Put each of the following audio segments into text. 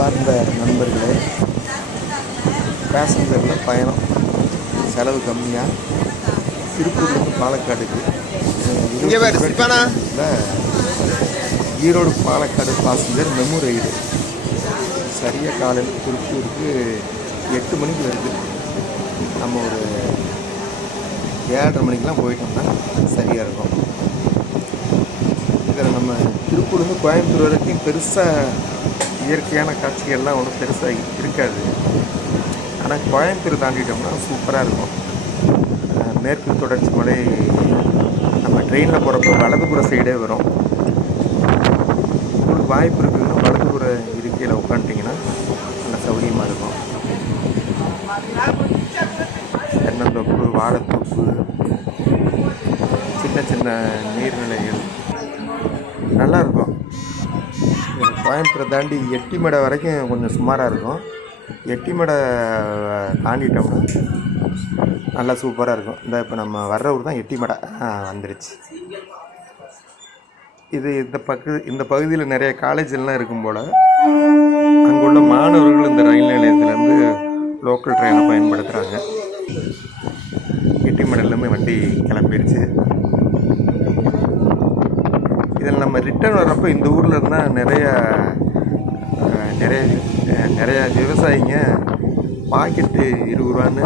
அன்பார்ந்த நண்பர்களே, பேசஞ்சரில் பயணம் செலவு கம்மியாக திருப்பூர்லேருந்து பாலக்காடுக்கு Erode Palakkad passenger MEMU ride சரியாக காலையில் திருப்பூருக்கு 8 மணிக்கு வருது. நம்ம ஒரு 7:30 மணிக்கெலாம் போயிட்டோம்னா சரியாக இருக்கும். இதில் நம்ம திருப்பூர்லேருந்து கோயம்புத்தூர் வரைக்கும் பெருசாக இயற்கையான காட்சிகள்லாம் ஒன்றும் பெருசாக இருக்காது. ஆனால் கோயம்புத்தூர் தாண்டிட்டோம்னா சூப்பராக இருக்கும். மேற்கு தொடர்ச்சி மலை நம்ம ட்ரெயினில் போகிறப்ப வலதுபுற சைடே வரும். உங்களுக்கு வாய்ப்பு இருக்குதுன்னா வலதுபுற இருக்கையில் உட்காந்துட்டிங்கன்னா நல்ல சௌகரியமாக இருக்கும். தென்னந்தோப்பு, வாழைத்தோப்பு, சின்ன சின்ன நீர்நிலைகள் நல்லாயிருக்கும். கோயம்புத்தூரை தாண்டி எட்டிமடை வரைக்கும் கொஞ்சம் சுமாராக இருக்கும். எட்டிமடை தாண்டிட்டோம்னா நல்லா சூப்பராக இருக்கும். இப்போ நம்ம வர்ற ஊர் தான் எட்டிமடை வந்துருச்சு. இந்த பகுதியில் நிறைய காலேஜெல்லாம் இருக்கும் போல். அங்கே உள்ள மாணவர்கள் இந்த ரயில் நிலையத்திலேருந்து லோக்கல் ட்ரெயினை பயன்படுத்துகிறாங்க. எட்டிமடையிலேருந்து வண்டி கிளம்பிடுச்சு. இதில் நம்ம ரிட்டர்ன் வர்றப்போ இந்த ஊரில் இருந்தால் நிறையா விவசாயிங்க பாக்கெட்டு 20 ரூபான்னு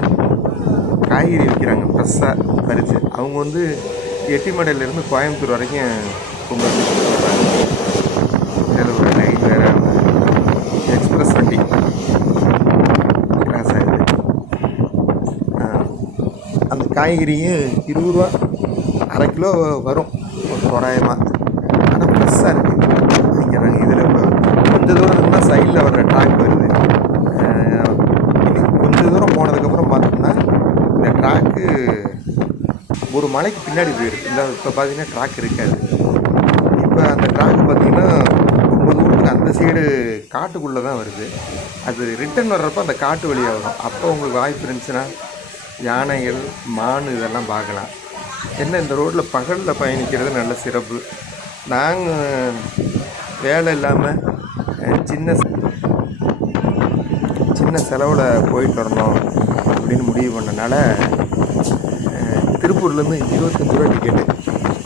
காய்கறி விற்கிறாங்க ஃப்ரெஷ்ஷாக பறித்து. அவங்க எட்டிமடையிலேருந்து கோயம்புத்தூர் வரைக்கும் கொண்டு வந்து வர்றாங்க. இதில் ஒரு லைன் வேறு எக்ஸ்பிரஸ் வண்டி கிராஸ் ஆகுது. அந்த காய்கறியும் 20 ரூபா, அரை கிலோ வரும் தோராயமாக. ஆனால் ஃப்ரெஷ்ஷாக இருக்குது வாங்கிக்கிறாங்க. இதில் கொஞ்சம் தூரம் இருந்தால் சைடில் வர்ற ட்ராக் வருது. கொஞ்சம் தூரம் போனதுக்கப்புறம் பார்த்தோம்னா இந்த ட்ராக்கு ஒரு மலைக்கு பின்னாடி போயிடுது. இப்போ பார்த்தீங்கன்னா ட்ராக் இருக்காது. இப்போ அந்த ட்ராக் பார்த்திங்கன்னா ரொம்ப தூரத்துக்கு அந்த சைடு காட்டுக்குள்ளே தான் வருது. அது ரிட்டர்ன் வர்றப்போ அந்த காட்டு வழியாக வரும். அப்போ உங்களுக்கு வாய்ப்பு இருந்துச்சுன்னா யானைகள், மான் இதெல்லாம் பார்க்கலாம். என்ன இந்த ரோட்டில் பகலில் பயணிக்கிறது நல்ல சிறப்பு. நாங்கள் வேலை இல்லாமல் சின்ன செலவில் போயிட்டு வரணும் அப்படின்னு முடிவு பண்ணனால திருப்பூர்லேருந்து 25 ரூபா டிக்கெட்டு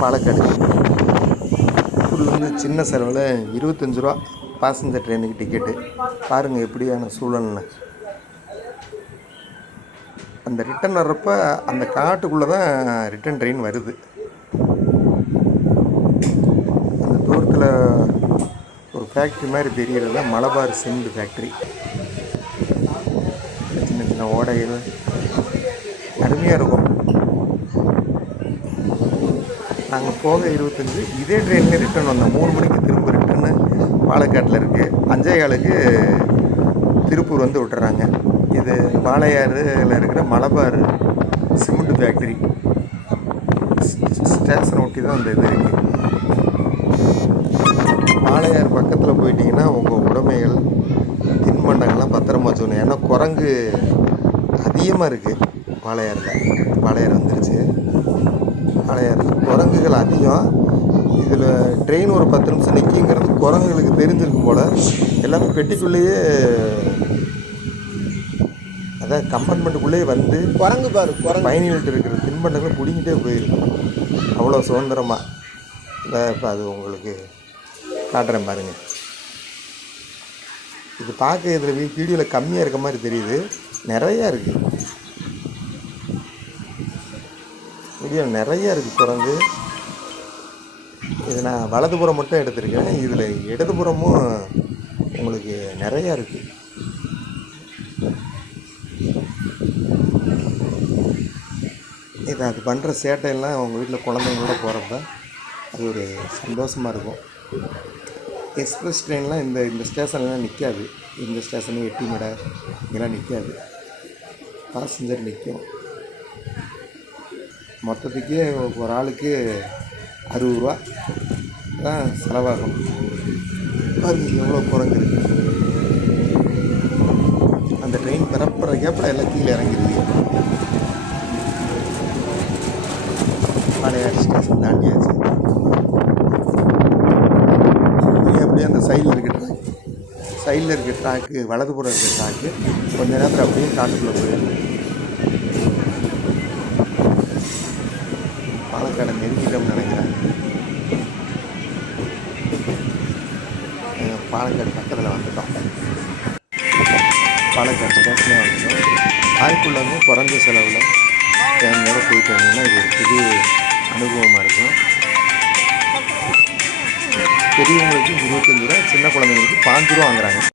பாலக்காடு. திருப்பூர்லேருந்து சின்ன செலவில் 25 ரூபா பாசஞ்சர் ட்ரெயினுக்கு டிக்கெட்டு. பாருங்கள் எப்படியான சூழல்னு. அந்த ரிட்டன் வர்றப்போ அந்த காட்டுக்குள்ளே தான் ரிட்டன் ட்ரெயின் வருது. அந்த தூரத்தில் ஒரு ஃபேக்ட்ரி மாதிரி தெரிகிறது தான் மலபார் சிமெண்ட் ஃபேக்ட்ரி. சின்ன சின்ன ஓடைகள் அருமையாக இருக்கும். நாங்கள் போக 25, இதே ட்ரெயினில் ரிட்டன் வந்தோம். 3 மணிக்கு திரும்ப ரிட்டன்னு பாலக்காட்டில் இருக்குது. 5:15க்கு திருப்பூர் விட்டுறாங்க. இது வாளையாறில் இருக்கிற மலபார் சிமெண்ட் ஃபேக்ட்ரி ஸ்டேஷன் ஒட்டி தான் அந்த இது இருக்குது. வாளையார் பக்கத்தில் போயிட்டிங்கன்னா உங்கள் உடைமைகள், தின்பண்டங்கள்லாம் பத்திரமா வச்சுக்கணும். ஏன்னா குரங்கு அதிகமாக இருக்குது வாளையார் வந்துருச்சு. வாளையார் குரங்குகள் அதிகம். இதில் ட்ரெயின் ஒரு 10 நிமிஷம் நிற்கிங்கிறது குரங்குகளுக்கு தெரிஞ்சிருக்கும் போல். எல்லாமே பெட்டிக்குள்ளேயே, அதான் கம்பார்ட்மெண்ட்டுக்குள்ளேயே வந்து குரங்கு பயணிகள்கிட்ட இருக்கிற தின்பண்டங்களை பிடிங்கிட்டே போயிருக்கு. அவ்வளோ சுதந்திரமாக. இப்போ அது உங்களுக்கு காட்டுறேன் பாருங்கள். இது பார்க்க இதில் வீடியோவில் கம்மியாக இருக்க மாதிரி தெரியுது, நிறையா இருக்குது. வீடியோவில் நிறையா இருக்குது குரங்கு. இது நான் வலதுபுறம் மட்டும் எடுத்திருக்கேன். இதில் இடதுபுறமும் உங்களுக்கு நிறையா இருக்குது. இது அது பண்ணுற சேட்டையெல்லாம் அவங்க வீட்டில் குழந்தைங்களோட போகிறப்ப அது ஒரு சந்தோஷமாக இருக்கும். எக்ஸ்பிரஸ் ட்ரெயின்லாம் இந்த ஸ்டேஷன்லாம் நிற்காது. இந்த ஸ்டேஷனு எட்டிமடை இதெல்லாம் நிற்காது. பாசஞ்சர் நிற்கும். மொத்தத்துக்கே ஒரு ஆளுக்கு 60 ரூபா தான் செலவாகும். பாருங்க எவ்வளோ குரங்கு இருக்குது. அந்த ட்ரெயின் பிறப்புற கேப்பில் எல்லாம் கீழே இறங்கிடுது. வாளையார் ஸ்டேஷன் தாண்டியாச்சு. அப்படியே அந்த சைடில் இருக்கிற சைடில் இருக்க ட்ராக்கு, வலதுபுறம் இருக்க ட்ராக்கு கொஞ்ச நேரத்தில் அப்படியே காட்டுக்குள்ளே போயிடும். பாலக்காடை நெருங்கிட்டோம்னு நினைக்கிறேன். பாலக்காடு பக்கத்தில் வந்துட்டோம். பாலக்காடு ஸ்டேஷனே வந்துட்டோம். ஆய்க்குள்ளங்க குறைஞ்ச செலவில் ஃபேமிலியோட போயிட்டு வந்தீங்கன்னா இது ஒரு புது அனுபவமாக இருக்கும். பெரியவங்களுக்கு 25 ரூபா, சின்ன குழந்தைங்களுக்கு 5 ரூபா வாங்குறாங்க.